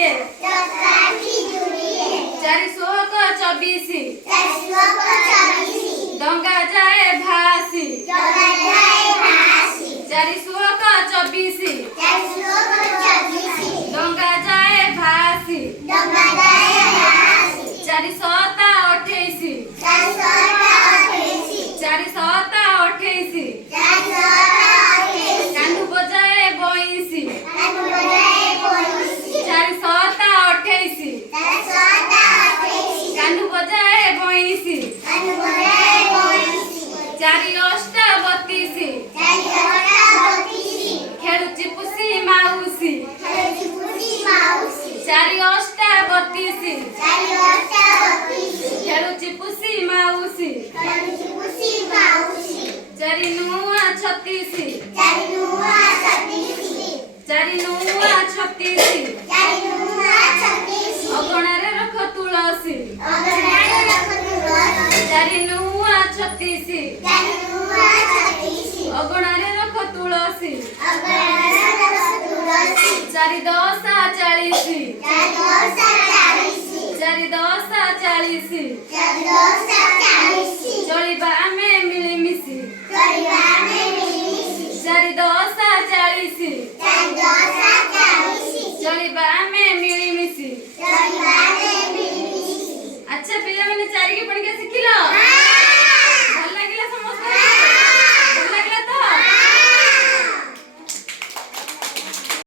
जुड़िए चारि शोक 24 डंगा जाए भासी चारि शोक 24 डंगा जाए भासी चारि सता 28 चारि सता 28 कान्हू बजाए बइसी चारि सता 28 कान्हू बजाए बइसी चारि अष्टा 32 खेलुची पुसी माउसी चारि अष्टा 32 खेलुची पुसी माउसी चारि नुआ 36 चारि नुआ 36 अगणारे रख तुलसी चारि नुआ 36 अगणारे रख तुलसी चारि 10 40 चारि 10 40